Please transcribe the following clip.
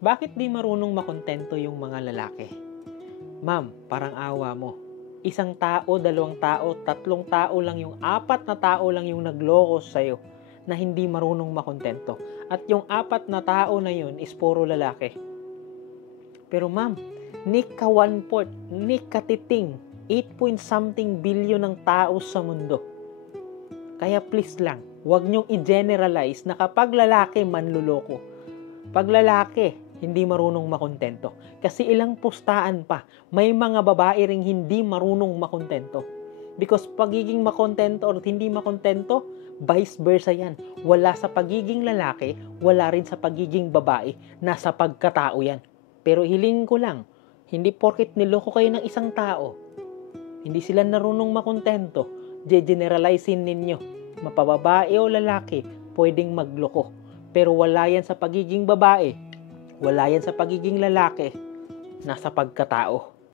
Bakit di marunong makontento yung mga lalaki? Ma'am, parang awa mo. Isang tao, dalawang tao, tatlong tao lang yung, apat na tao lang yung nagloko sa'yo na hindi marunong makontento. At yung apat na tao na yun is puro lalaki. Pero ma'am, ni ka 1/4, ni katiting, 8 point something billion ng tao sa mundo. Kaya please lang, huwag niyong i-generalize na kapag lalaki manluloko. Pag lalaki, hindi marunong makontento. Kasi ilang postaan pa, may mga babae ring hindi marunong makontento. Because pagiging makontento or hindi makontento, vice versa yan. Wala sa pagiging lalaki, wala rin sa pagiging babae, nasa pagkatao yan. Pero hiling ko lang, hindi porket niloko kayo ng isang tao, hindi sila narunong makontento, generalizein ninyo. Mapababae o lalaki, pwedeng magloko. Pero wala yan sa pagiging babae, wala yan sa pagiging lalaki, nasa pagkatao.